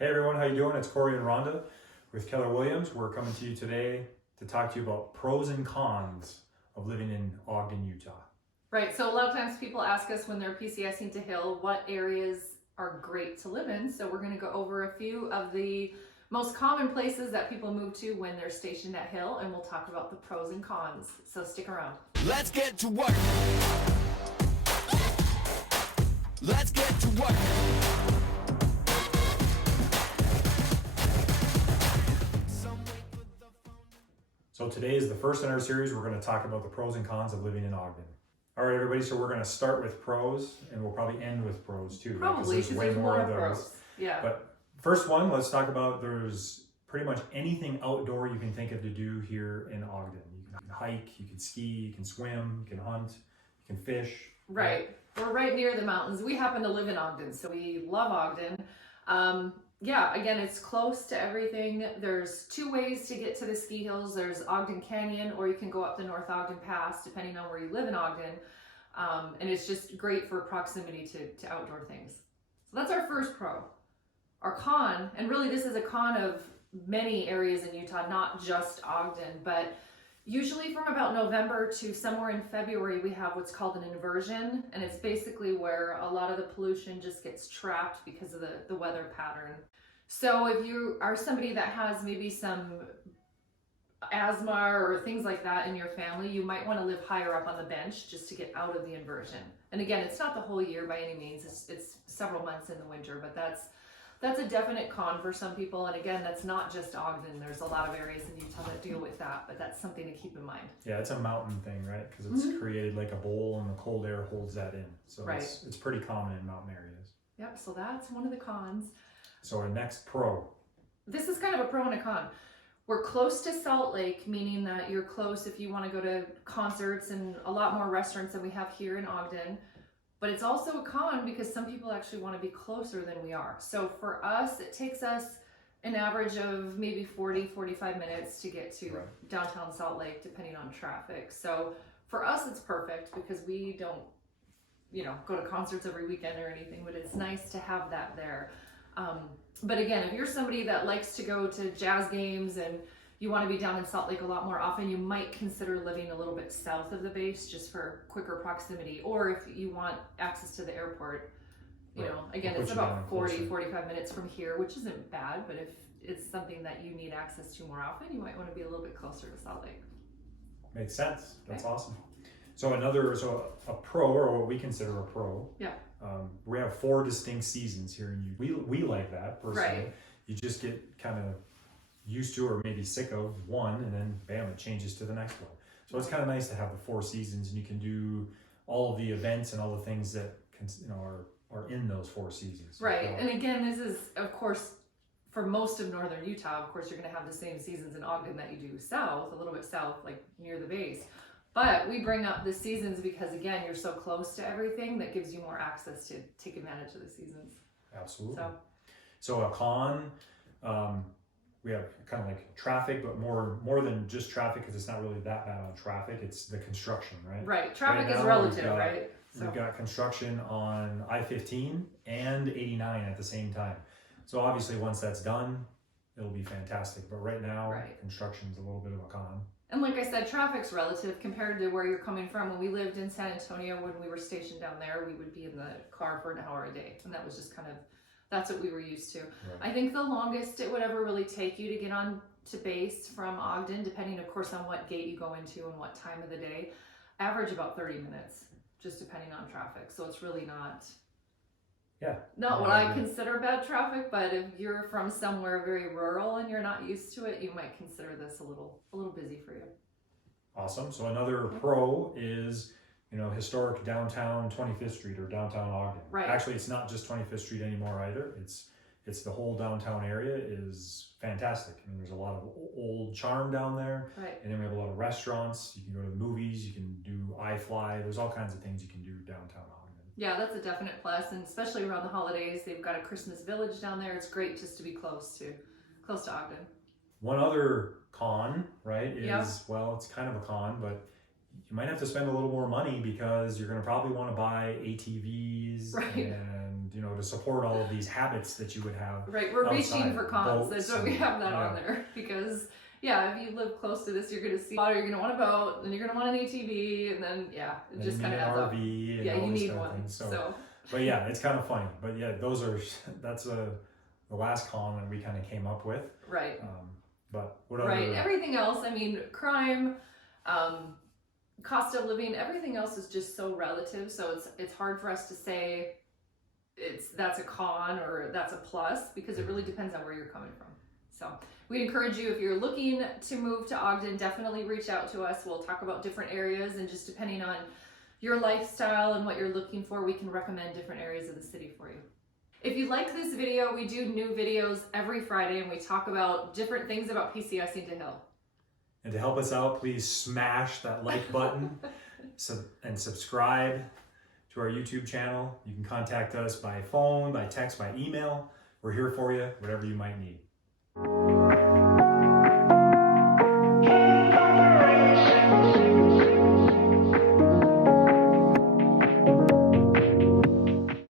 Hey everyone, how you doing? It's Cory and Rhonda with Keller Williams. We're coming to you today to talk to you about pros and cons of living in Ogden, Utah. Right, so a lot of times people ask us when they're PCSing to Hill, what areas are great to live in. So we're going to go over a few of the most common places that people move to when they're stationed at Hill, and we'll talk about the pros and cons. So stick around. Let's get to work. Let's get to work. So today is the first in our series. We're going to talk about the pros and cons of living in Ogden. All right, everybody, so we're going to start with pros, and we'll probably end with pros too. Probably, because there's more of those. Pros. Yeah. But first one, let's talk about there's pretty much anything outdoor you can think of to do here in Ogden. You can hike, you can ski, you can swim, you can hunt, you can fish. Right. We're right near the mountains. We happen to live in Ogden, so we love Ogden. Yeah, again, it's close to everything. There's two ways to get to the ski hills. There's Ogden Canyon, or you can go up the North Ogden Pass, depending on where you live in Ogden. And it's just great for proximity to outdoor things. So that's our first pro. Our con, and really this is a con of many areas in Utah, not just Ogden, but usually from about November to somewhere in February, we have what's called an inversion, and it's basically where a lot of the pollution just gets trapped because of the weather pattern. So if you are somebody that has maybe some asthma or things like that in your family, you might want to live higher up on the bench just to get out of the inversion. And again, it's not the whole year by any means, it's several months in the winter, but that's a definite con for some people. And again, that's not just Ogden. There's a lot of areas in Utah that deal with that, but that's something to keep in mind. Yeah, it's a mountain thing, right? Because it's created like a bowl and the cold air holds that in. So right. It's pretty common in mountain areas. Yep, so that's one of the cons. So our next pro. This is kind of a pro and a con. We're close to Salt Lake, meaning that you're close if you want to go to concerts and a lot more restaurants than we have here in Ogden. But it's also a con because some people actually want to be closer than we are. So for us, it takes us an average of maybe 40-45 minutes to get to downtown Salt Lake, depending on traffic. So for us, it's perfect because we don't, go to concerts every weekend or anything, but it's nice to have that there. But again, if you're somebody that likes to go to jazz games and you want to be down in Salt Lake a lot more often, you might consider living a little bit south of the base just for quicker proximity. Or if you want access to the airport, again, it's about 40-45 minutes from here, which isn't bad, but if it's something that you need access to more often, you might want to be a little bit closer to Salt Lake. Makes sense. That's awesome. So a pro, or what we consider a pro. Yeah. We have 4 distinct seasons here in Utah. We like that personally. Right. You just get kind of used to or maybe sick of one, and then bam, it changes to the next one. So it's kind of nice to have the 4 seasons, and you can do all of the events and all the things that are in those 4 seasons. Right. And again, this is of course for most of northern Utah. Of course, you're going to have the same seasons in Ogden that you do south, a little bit south, like near the base. But we bring up the seasons because again, you're so close to everything that gives you more access to take advantage of the seasons. Absolutely. So a con. We have kind of like traffic, but more than just traffic, because it's not really that bad on traffic. It's the construction, right? Right. Traffic right is relative, right? We've got construction on I-15 and 89 at the same time. So obviously once that's done, it'll be fantastic. But right now, construction's a little bit of a con. And like I said, traffic's relative compared to where you're coming from. When we lived in San Antonio, when we were stationed down there, we would be in the car for an hour a day. And that was just that's what we were used to. Right. I think the longest it would ever really take you to get on to base from Ogden, depending of course on what gate you go into and what time of the day, average about 30 minutes, just depending on traffic. So it's really not what I consider bad traffic, but if you're from somewhere very rural and you're not used to it, you might consider this a little busy for you. Awesome. So another pro is historic downtown 25th Street or downtown Ogden. Right. Actually, it's not just 25th Street anymore either. It's the whole downtown area is fantastic. I mean, there's a lot of old charm down there. Right. And then we have a lot of restaurants. You can go to the movies. You can do iFly. There's all kinds of things you can do downtown Ogden. Yeah, that's a definite plus, and especially around the holidays, they've got a Christmas village down there. It's great just to be close to Ogden. One other con, right, is well, it's kind of a con, but you might have to spend a little more money because you're going to probably want to buy ATVs Right. and, you know, to support all of these habits that you would have. Right, we're reaching outside, for cons. boats That's why we and- have that yeah. on there because yeah, if you live close to this, you're going to see water. You're going to want a boat, then you're going to want an ATV, and then yeah, it And just you kind need of an adds up. RV and Yeah, all you these need kind of one. things. So But yeah, it's kind of funny. But yeah, that's the last con that we kind of came up with. right. But what Right. other? Everything else, I mean, crime, cost of living, everything else is just so relative. So it's hard for us to say that's a con or that's a plus because it really depends on where you're coming from. So we encourage you, if you're looking to move to Ogden, definitely reach out to us. We'll talk about different areas, and just depending on your lifestyle and what you're looking for, we can recommend different areas of the city for you. If you like this video, we do new videos every Friday, and we talk about different things about PCSing to Hill. And to help us out, please smash that like button and subscribe to our YouTube channel. You can contact us by phone, by text, by email. We're here for you, whatever you might need.